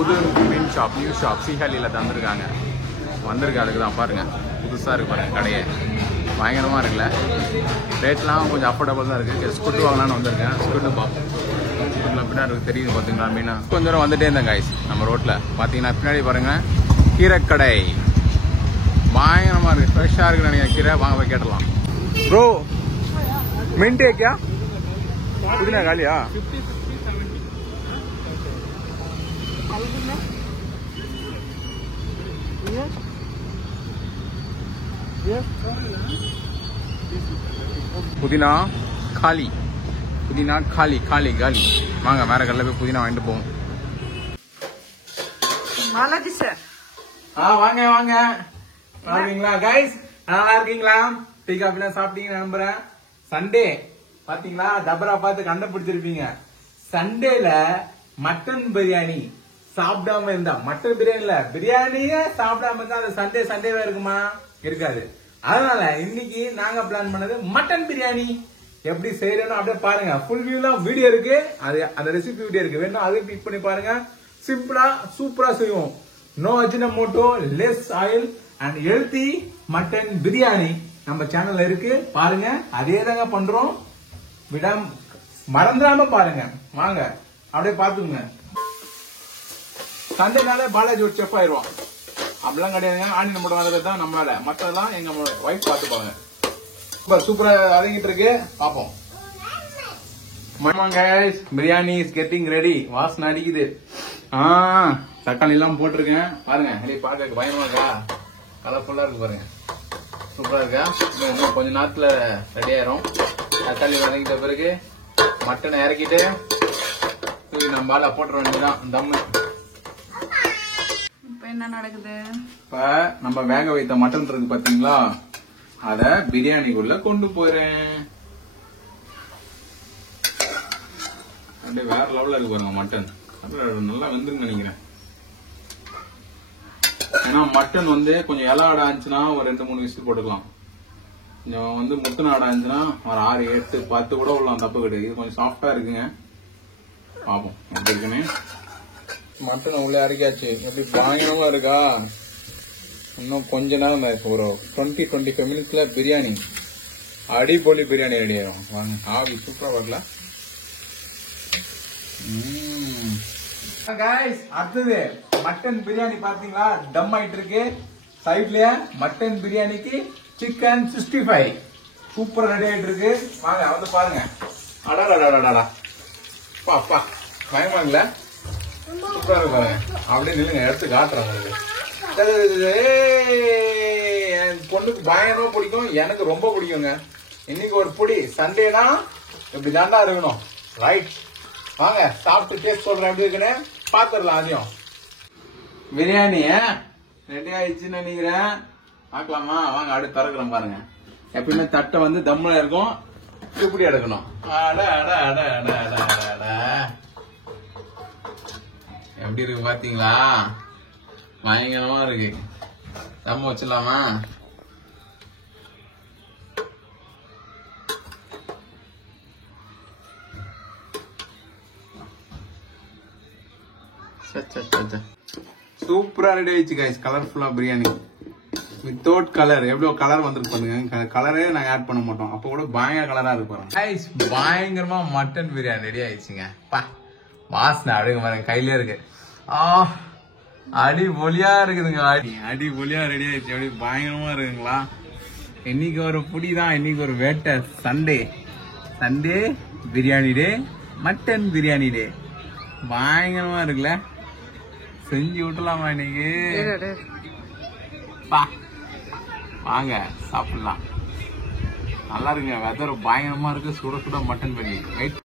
புது மீன் shop, new shop சீஹாலியில் தந்துருக்காங்க. வந்திருக்கு, அதுக்கு தான் பாருங்க. புதுசாக இருக்கு பாருங்க, கடையை பயங்கரமாக இருக்குல்ல. ரேட்லாம் கொஞ்சம் அஃபோர்டபுள் தான் இருக்குது. ஸ்குட்டு வாங்கலான்னு வந்திருக்கேன். ஸ்குட்டு பார்ப்போம். பின்னாடி தெரியுது பார்த்தீங்களா மீனா. கொஞ்சம் தூரம் வந்துட்டே இருந்தேன் காய்ஸ். நம்ம ரோட்டில் பார்த்தீங்கன்னா பின்னாடி பாருங்கள் கீரைக்கடை பயங்கரமாக இருக்குது. ஃப்ரெஷ்ஷாக இருக்குன்னு நினைக்கிறேன் கீரை. வாங்க போய் கேட்டலாம். ப்ரோ மின்ட் क्या पुदीना गालिया 50 70 पुदीना खाली पुदीना खाली खाली गाली. வாங்க வேற கடையில் போய் புதினா வாங்கிட்டு போவோம். மாலாஜி சார் வாங்க வாங்க. நல்லா இருக்கீங்களா கைஸ்? நல்லா இருக்கீங்களா? டீ காஃபிலாம் சாப்பிட்டீங்கன்னு நம்புறேன். சண்டே பாத்தீங்களா, டபரா பார்த்து கண்டுபிடிச்சிருப்பீங்க. சண்டேல மட்டன் பிரியாணி சாப்பிடாம இருந்தா, மட்டன் பிரியாணில பிரியாணியே சாப்பிடாம இருந்தா அது சண்டே சண்டேவா இருக்குமா? இருக்காது. அதனால இன்னைக்கு நாங்க பிளான் பண்ணது மட்டன் பிரியாணி. எப்படி செய்யறோம் அப்படியே பாருங்க. ஃபுல் வியூல வீடியோ இருக்கு, அது அந்த ரெசிபி வீடியோ இருக்கு. வேணும் அதை கிளிக் பண்ணி பாருங்க. சிம்பிளா சூப்பரா செய்வோம். No Ajinomoto, less oil and healthy mutton biryani நம்ம சேனல்ல இருக்கு. பாருங்க, அதே தாங்க பண்றோம். விடாம மறந்துடாம பாருங்க. வாங்க அப்படியே பாத்துக்குங்க. சண்டேனாலே பாலாஜி ஒரு செஃப் ஆயிடுவோம். அப்படிலாம் கிடையாதுங்க. ஆணி நம்ம வந்தது தான் நம்மளால, மற்றதெல்லாம் எங்க ஒய்ஃப் பாத்துப்பாங்க. சூப்பரா வதங்கிட்டு இருக்கு, பாப்போம். Biryani is getting ready. வாசனை அடிக்குது. தக்காளி எல்லாம் போட்டிருக்கேன் பாருங்க. பாக்க பயமா இருக்கா? கலர்ஃபுல்லா இருக்கு பாருங்க. சூப்பரா இருக்கா? இன்னும் கொஞ்ச நேரத்துல ரெடி ஆயிரும். தக்காளி வதங்கிட்ட பிறகு மட்டனை இறக்கிட்டு நம்ம பாலா போட்டுற வேண்டியதான். தம்மு. இப்ப என்ன நடக்குது? இப்ப நம்ம வேக வைத்த மட்டன் இருக்கு பாத்தீங்களா, அத பிரியாணிக்குள்ள கொண்டு போறேன். அப்படியே வேற லெவல்ல இருக்கு பாருங்க மட்டன். நல்லா வெந்துருன்னு நினைக்கிறேன். ஏன்னா மட்டன் கொஞ்சம் இலை ஆடா இருந்துச்சுன்னா ஒரு 2-3 விசில் போட்டுக்கலாம். கொஞ்சம் முத்தின ஆடா இருந்துச்சுன்னா ஒரு 6, 8, 10 கூட உள்ளலாம். தப்பு கிடையாது. இது கொஞ்சம் சாஃப்டா இருக்குங்க. பாப்போம் எப்படி இருக்குன்னு. மட்டன் உள்ளே அரைக்காச்சு. எப்படி பயங்கரமா இருக்கா? இன்னும் கொஞ்ச நேரம் ஒரு 20-25 மினிட்ஸ்ல பிரியாணி, அடிப்பொலி பிரியாணி ரெடி ஆயிரும். வாங்க ஆவி சூப்பரா வரல. அடுத்தது மட்டன் பிரியாணி பாத்தீங்களா, டம் ஆயிட்டு இருக்கு. சைட்ல மட்டன் பிரியாணிக்கு சிக்கன் 65 சூப்பரா ரெடி ஆயிட்டு இருக்கு. வாங்க வந்து பாருங்க. அடாடாடாடா பாப்பா பயமா இல்ல? சூப்பரா இருக்கு பாருங்க. அப்படியே நில்லுங்க, எடுத்து காட்டுறாங்க. என் பொண்ணுக்கு பயங்கரமா பிடிக்கும், எனக்கு ரொம்ப பிடிக்குங்க. இன்னைக்கு ஒரு பொடி. சண்டேனா இப்படி தாண்டா இருக்கணும். ரைட், வாங்க சாப்பிட்டு டேஸ்ட் சொல்றேன் எப்படி இருக்குன்னு பாத்துடலாம். அதையும் பிரியாணி ரெடி ஆயிடுச்சுன்னு நினைக்கிறேன். பாக்கலாமா? வாங்க அடுத்து திறக்கிறோம் பாருங்க. எப்பயுமே தட்டை தம்முல இருக்கும், இப்படி எடுக்கணும். எப்படி இருக்கு பாத்தீங்களா? பயங்கரமா இருக்கு. தம்ம வச்சிடலாமா? சூப்பரா ரெடி ஆயிடுச்சு கைஸ். கலர்ஃபுல்லா பிரியாணி வித்தவுட் கலர். எவ்வளவு கலர் வந்துருக்கு பாருங்க. கலரே நாங்க ஆட் பண்ண மாட்டோம். அப்ப கூட பயங்கர கலரா இருக்கு பாருங்க கைஸ். பயங்கரமா மட்டன் பிரியாணி ரெடி ஆயிடுச்சுங்க. வாசனை அடுங்க பாருங்க, கையிலே இருக்கு. அடிபொலியா இருக்குதுங்க. அடிபொலியா ரெடி ஆயிடுச்சு. அப்படி பயங்கரமா இருக்குங்களா? இன்னைக்கு ஒரு புடிதான், இன்னைக்கு ஒரு வேட்டை. சண்டே பிரியாணி டே, மட்டன் பிரியாணி டே. பயங்கரமா இருக்குல்ல? செஞ்சு விட்டுலாமா இன்னைக்கு? வாங்க சாப்பிடலாம். நல்லா இருக்குங்க. வெதர் பயங்கரமா இருக்கு. சுட சுட மட்டன் பிரியாணி.